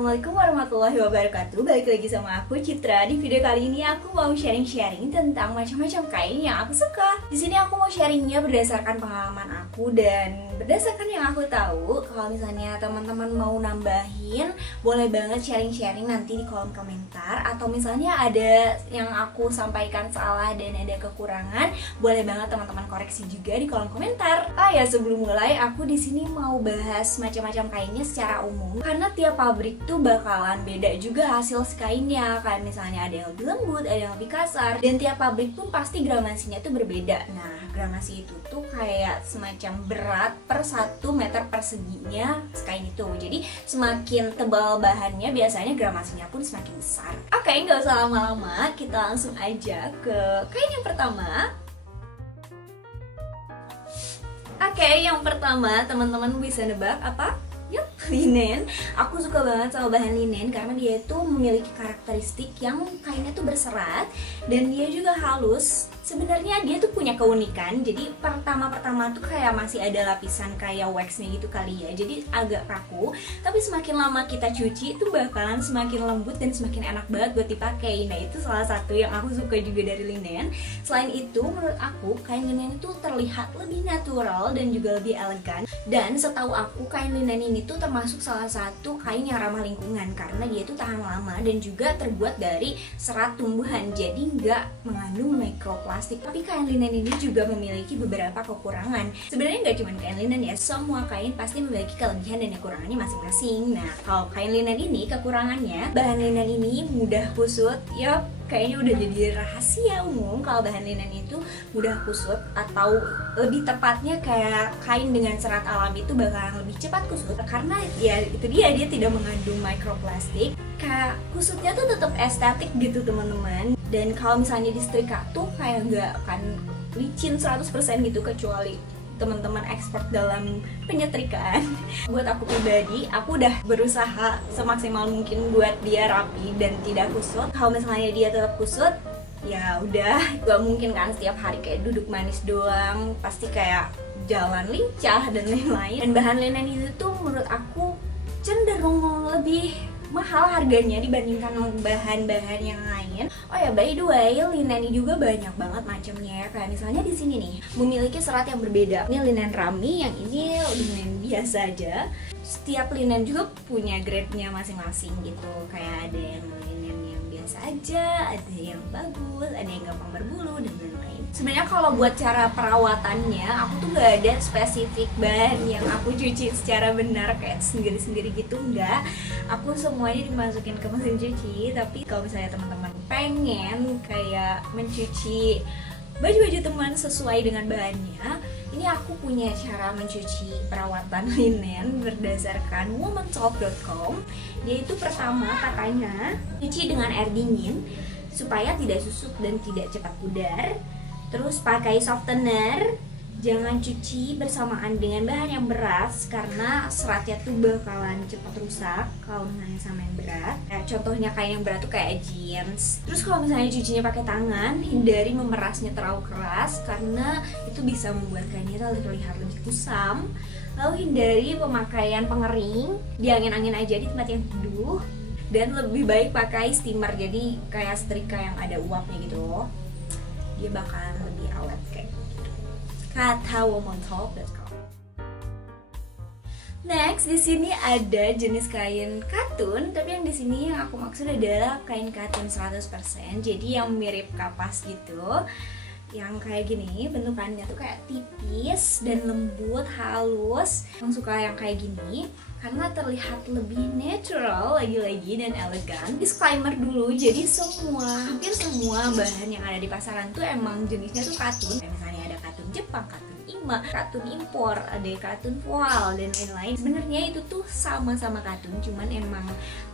Assalamualaikum warahmatullahi wabarakatuh. Balik lagi sama aku Citra. Di video kali ini aku mau sharing-sharing tentang macam-macam kain yang aku suka. Di sini aku mau sharingnya berdasarkan pengalaman aku dan berdasarkan yang aku tahu. Kalau misalnya teman-teman mau nambahin, boleh banget sharing-sharing nanti di kolom komentar. Atau misalnya ada yang aku sampaikan salah dan ada kekurangan, boleh banget teman-teman koreksi juga di kolom komentar. Sebelum mulai, aku di sini mau bahas macam-macam kainnya secara umum. Karena tiap pabrik tuh bakalan beda juga hasil kainnya. Kayak misalnya ada yang lebih lembut, ada yang lebih kasar. Dan tiap pabrik pun pasti gramasinya tuh berbeda. Nah, gramasi itu tuh kayak semacam berat per 1 meter perseginya kain itu. Jadi semakin tebal bahannya, biasanya gramasinya pun semakin besar. Oke, nggak usah lama-lama, kita langsung aja ke kain yang pertama. Oke, yang pertama teman-teman bisa nebak apa? Yup, linen. Aku suka banget sama bahan linen karena dia itu memiliki karakteristik yang kainnya tuh berserat dan dia juga halus. Sebenarnya dia tuh punya keunikan. Jadi pertama-pertama tuh kayak masih ada lapisan kayak waxnya gitu kali ya. Jadi agak kaku. Tapi semakin lama kita cuci itu bakalan semakin lembut dan semakin enak banget buat dipakai. Nah, itu salah satu yang aku suka juga dari linen. Selain itu, menurut aku kain linen itu terlihat lebih natural dan juga lebih elegan. Dan setahu aku kain linen ini tuh termasuk salah satu kain yang ramah lingkungan karena dia tuh tahan lama dan juga terbuat dari serat tumbuhan. Jadi nggak mengandung mikroplastik. Tapi kain linen ini juga memiliki beberapa kekurangan. Sebenarnya nggak cuma kain linen ya, semua kain pasti memiliki kelebihan dan kekurangannya masing-masing. Nah, kalau kain linen ini kekurangannya, bahan linen ini mudah kusut. Yup, kayaknya udah jadi rahasia umum kalau bahan linen itu mudah kusut, atau lebih tepatnya kayak kain dengan serat alami itu bakalan lebih cepat kusut karena ya itu dia tidak mengandung mikroplastik. Kayak kusutnya tuh tetap estetik gitu teman-teman. Dan kalau misalnya disetrika tuh kayak nggak akan licin 100% gitu, kecuali teman-teman expert dalam penyetrikaan. Buat aku pribadi, aku udah berusaha semaksimal mungkin buat dia rapi dan tidak kusut. Kalau misalnya dia tetap kusut, ya udah, gak mungkin kan setiap hari kayak duduk manis doang, pasti kayak jalan lincah dan lain-lain. Dan bahan linen itu tuh menurut aku cenderung lebih mahal harganya dibandingkan bahan-bahan yang lain. Oh ya, by the way, linen ini juga banyak banget macamnya ya. Kayak misalnya di sini nih, memiliki serat yang berbeda. Ini linen rami, yang ini linen biasa aja. Setiap linen juga punya grade-nya masing-masing gitu. Kayak ada yang linen yang biasa aja, ada yang bagus, ada yang gampang berbulu dan lain-lain. Sebenarnya kalau buat cara perawatannya, aku tuh gak ada spesifik bahan yang aku cuci secara benar kayak sendiri-sendiri gitu, enggak. Aku semuanya dimasukin ke mesin cuci. Tapi kalau misalnya teman-teman pengen kayak mencuci baju-baju teman sesuai dengan bahannya, ini aku punya cara mencuci perawatan linen berdasarkan womantalk.com. Dia itu pertama katanya cuci dengan air dingin supaya tidak susut dan tidak cepat pudar. Terus pakai softener, jangan cuci bersamaan dengan bahan yang berat karena seratnya tuh bakalan cepat rusak kalau misalnya sama yang berat. Contohnya kain yang berat tuh kayak jeans. Terus kalau misalnya cucinya pakai tangan, hindari memerasnya terlalu keras karena itu bisa membuat kainnya terlihat lebih kusam. Lalu hindari pemakaian pengering, diangin-angin aja di tempat yang teduh. Dan lebih baik pakai steamer, jadi kayak setrika yang ada uapnya gitu loh. Dia bakalan lebih awet kayak gitu. Kata womantalk.com. Next, di sini ada jenis kain katun, tapi yang di sini yang aku maksud adalah kain katun 100%. Jadi yang mirip kapas gitu. Yang kayak gini, bentukannya tuh kayak tipis dan lembut, halus. Yang suka yang kayak gini karena terlihat lebih natural lagi-lagi dan elegan. Disclaimer dulu, jadi hampir semua bahan yang ada di pasaran tuh emang jenisnya tuh katun. Misalnya ada katun Jepang, katun Ima, katun impor, ada katun voile dan lain-lain. Sebenarnya itu tuh sama-sama katun, cuman emang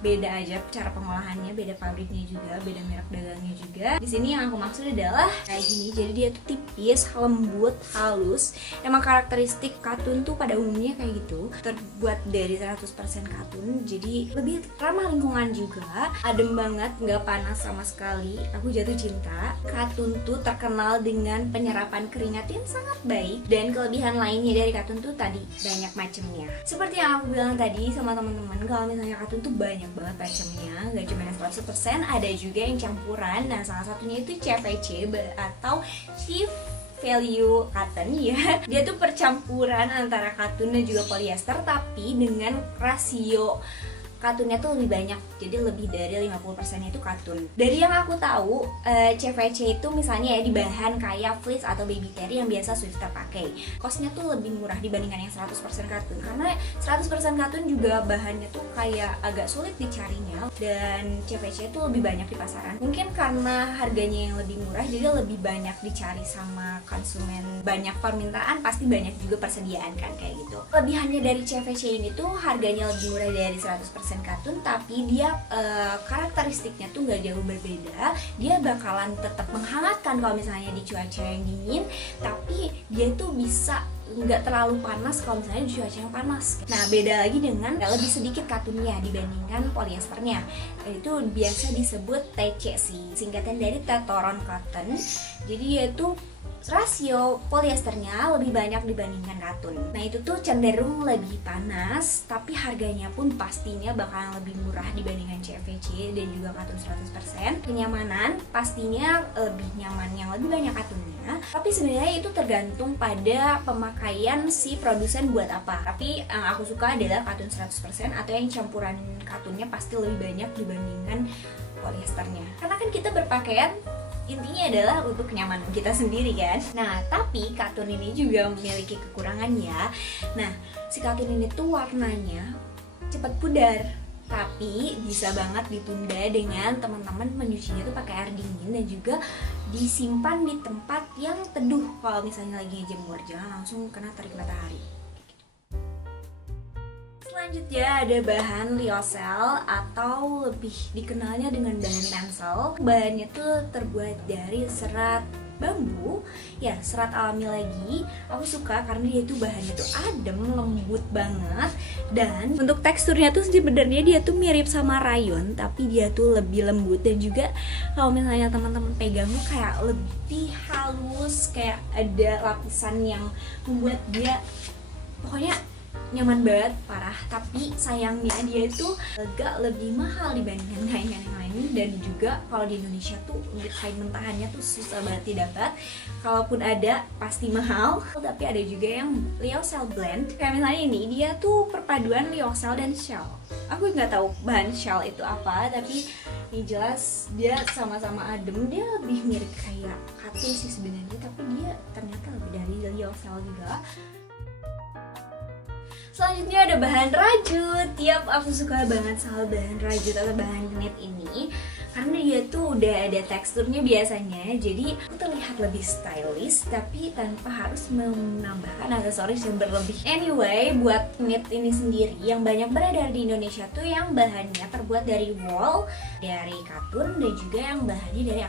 beda aja cara pengolahannya, beda pabriknya juga, beda merek dagangnya juga. Di sini yang aku maksud adalah kayak gini, jadi dia tuh tipis, lembut, halus. Emang karakteristik katun tuh pada umumnya kayak gitu, terbuat dari 100% katun, jadi lebih ramah lingkungan juga, adem banget, nggak panas sama sekali. Aku jatuh cinta. Katun tuh terkenal dengan penyerapan keringat yang sangat baik Dan kelebihan lainnya dari kartun tuh tadi banyak macamnya. Seperti yang aku bilang tadi sama teman-teman, kalau misalnya kartun tuh banyak banget macamnya, nggak cuma yang 100%, ada juga yang campuran. Nah, salah satunya itu CVC atau Chief Value Cotton ya. Dia tuh percampuran antara katun dan juga polyester, tapi dengan rasio katunnya tuh lebih banyak, jadi lebih dari 50% itu katun. Dari yang aku tahu, CVC itu misalnya ya di bahan kayak fleece atau baby terry yang biasa Swifter pakai, costnya tuh lebih murah dibandingkan yang 100% katun, karena 100% katun juga bahannya tuh kayak agak sulit dicarinya, dan CVC itu lebih banyak di pasaran. Mungkin karena harganya yang lebih murah, jadi lebih banyak dicari sama konsumen, banyak permintaan, pasti banyak juga persediaan kan, kayak gitu. Kelebihannya dari CVC ini tuh harganya lebih murah dari 100% katun, tapi dia karakteristiknya tuh nggak jauh berbeda. Dia bakalan tetap menghangatkan kalau misalnya di cuaca yang dingin, tapi dia tuh bisa nggak terlalu panas kalau misalnya di cuaca yang panas. Nah, beda lagi dengan lebih sedikit katunnya dibandingkan polyesternya. Itu biasa disebut TCC, singkatan dari Testoron Cotton. Jadi dia tuh rasio polyesternya lebih banyak dibandingkan katun. Nah, itu tuh cenderung lebih panas, tapi harganya pun pastinya bakalan lebih murah dibandingkan CVC dan juga katun 100%. Kenyamanan pastinya lebih nyaman yang lebih banyak katunnya, tapi sebenarnya itu tergantung pada pemakaian si produsen buat apa. Tapi yang aku suka adalah katun 100% atau yang campuran katunnya pasti lebih banyak dibandingkan polyesternya. Karena kan kita berpakaian intinya adalah untuk kenyamanan kita sendiri kan. Nah, tapi katun ini juga memiliki kekurangannya. Nah, si katun ini tuh warnanya cepat pudar, tapi bisa banget ditunda dengan teman-teman menyucinya tuh pakai air dingin dan juga disimpan di tempat yang teduh. Kalau misalnya lagi jemur, jangan langsung kena terik matahari. Selanjutnya ada bahan lyocell atau lebih dikenalnya dengan bahan tencel. Bahannya tuh terbuat dari serat bambu, ya serat alami lagi. Aku suka karena dia tuh bahannya tuh adem, lembut banget, dan untuk teksturnya tuh sebenarnya dia tuh mirip sama rayon, tapi dia tuh lebih lembut, dan juga kalau misalnya teman-teman pegang tuh kayak lebih halus, kayak ada lapisan yang membuat dia pokoknya nyaman banget, parah. Tapi sayangnya dia itu agak lebih mahal dibandingkan kain-kain yang lain, dan juga kalau di Indonesia tuh untuk kain mentahannya tuh susah banget didapat. Kalaupun ada pasti mahal. Tapi ada juga yang lyocell blend, kayak misalnya ini, dia tuh perpaduan lyocell dan shell. Aku nggak tahu bahan shell itu apa, tapi ini jelas dia sama-sama adem. Dia lebih mirip kayak katun sih sebenarnya, tapi dia ternyata lebih dari lyocell juga. Selanjutnya ada bahan rajut. Tiap aku suka banget sama bahan rajut atau bahan knit ini karena dia tuh udah ada teksturnya biasanya, jadi aku terlihat lebih stylish tapi tanpa harus menambahkan aksesoris yang berlebih. Anyway, buat knit ini sendiri yang banyak beredar di Indonesia tuh yang bahannya terbuat dari wool, dari katun, dan juga yang bahannya dari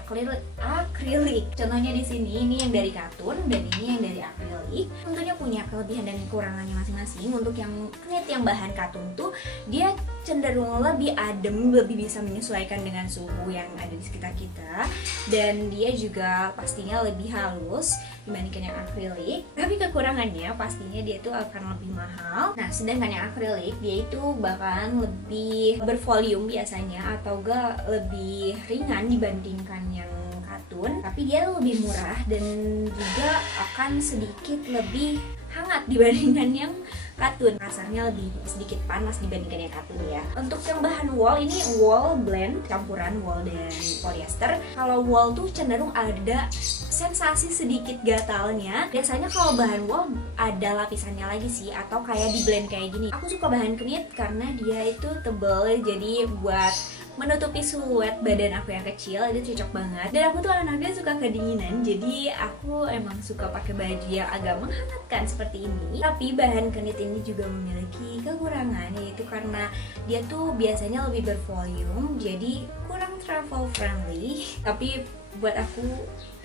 akrilik. Contohnya di sini ini yang dari katun dan ini yang dari akrilik. Tentunya punya kelebihan dan kekurangannya masing-masing. Untuk yang knit yang bahan katun tuh dia cenderung lebih adem, lebih bisa menyesuaikan dengan suhu yang ada di sekitar kita, dan dia juga pastinya lebih halus dibandingkan yang akrilik. Tapi kekurangannya pastinya dia tuh akan lebih mahal. Nah, sedangkan yang akrilik dia itu bakalan lebih bervolume biasanya, atau gak lebih ringan dibandingkan yang katun, tapi dia lebih murah dan juga akan sedikit lebih hangat dibandingkan yang katun. Rasanya lebih sedikit panas dibandingkan yang katun ya. Untuk yang bahan wool ini wool blend, campuran wool dan polyester. Kalau wool tuh cenderung ada sensasi sedikit gatalnya. Biasanya kalau bahan wool ada lapisannya lagi sih, atau kayak di blend kayak gini. Aku suka bahan knit karena dia itu tebel, jadi buat menutupi siluet badan aku yang kecil itu cocok banget. Dan aku tuh anaknya suka kedinginan, jadi aku emang suka pakai baju yang agak menghangatkan seperti ini. Tapi bahan knit ini juga memiliki kekurangan, yaitu karena dia tuh biasanya lebih bervolume, jadi kurang travel friendly. Tapi buat aku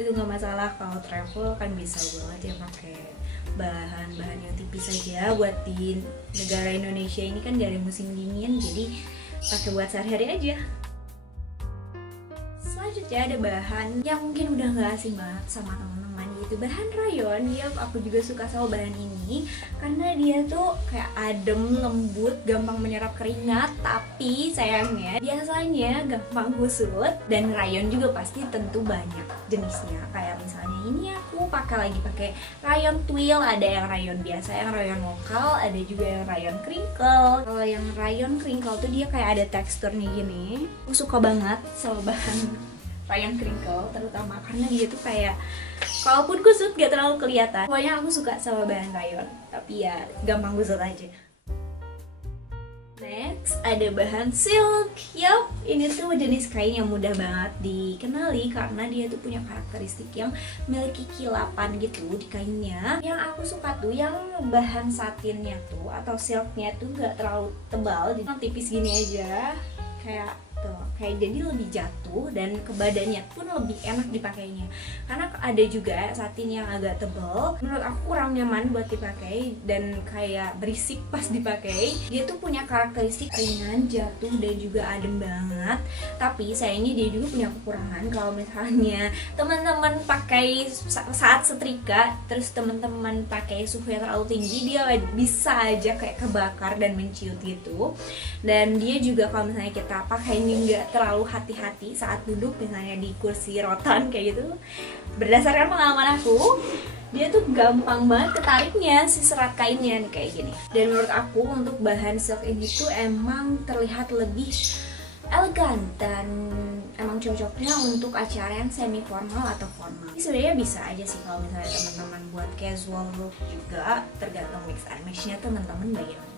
itu nggak masalah, kalau travel kan bisa banget ya pakai bahan-bahan yang tipis saja. Buat di negara Indonesia ini kan dari musim dingin, jadi pakai buat sehari-hari aja. Selanjutnya ada bahan yang mungkin udah nggak asing banget sama teman-teman, yaitu itu bahan rayon. Ya aku juga suka sama bahan ini karena dia tuh kayak adem, lembut, gampang menyerap keringat, tapi sayangnya biasanya gampang kusut. Dan rayon juga pasti tentu banyak jenisnya, kayak misalnya ini aku lagi pakai rayon twill, ada yang rayon biasa, yang rayon lokal, ada juga yang rayon crinkle. Kalau yang rayon crinkle tuh dia kayak ada teksturnya gini. Aku suka banget sama bahan rayon crinkle, terutama karena dia tuh kayak kalaupun kusut gak terlalu kelihatan. Pokoknya aku suka sama bahan rayon, tapi ya gampang kusut aja. Next, ada bahan silk. Yup, ini tuh jenis kain yang mudah banget dikenali karena dia tuh punya karakteristik yang memiliki kilapan gitu di kainnya. Yang aku suka tuh yang bahan satinnya tuh atau silknya tuh gak terlalu tebal, jadi tipis gini aja, kayak tuh, kayak jadi lebih jatuh dan ke badannya pun lebih enak dipakainya. Karena ada juga satin yang agak tebal, menurut aku kurang nyaman buat dipakai dan kayak berisik pas dipakai. Dia tuh punya karakteristik ringan, jatuh dan juga adem banget. Tapi sayangnya dia juga punya kekurangan. Kalau misalnya teman-teman pakai saat setrika, terus teman-teman pakai suhu yang terlalu tinggi, dia bisa aja kayak kebakar dan menciut gitu. Dan dia juga kalau misalnya kita pakai nggak terlalu hati-hati saat duduk misalnya di kursi rotan kayak gitu, berdasarkan pengalaman aku dia tuh gampang banget ketariknya si serat kainnya nih kayak gini. Dan menurut aku untuk bahan silk ini tuh emang terlihat lebih elegan dan emang cocoknya untuk acara yang semi formal atau formal. Ini sebenarnya bisa aja sih kalau misalnya teman-teman buat casual look juga, tergantung mix and match-nya teman-teman bagaimana.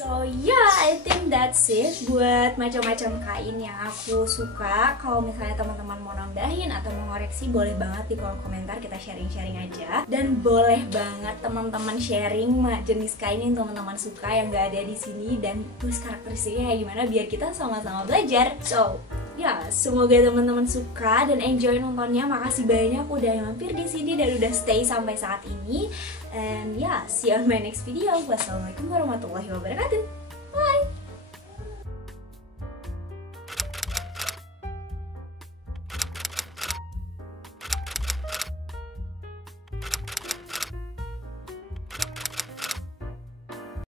So yeah, I think that's it buat macam-macam kain yang aku suka. Kalau misalnya teman-teman mau nambahin atau mau ngoreksi, boleh banget di kolom komentar, kita sharing-sharing aja. Dan boleh banget teman-teman sharing jenis kain yang teman-teman suka yang gak ada di sini, dan tulis karakteristiknya kayak gimana biar kita sama-sama belajar. So ya, semoga teman-teman suka dan enjoy nontonnya. Makasih banyak udah mampir di sini dan udah stay sampai saat ini. And yeah, see you on my next video. Wassalamualaikum warahmatullahi wabarakatuh. Bye.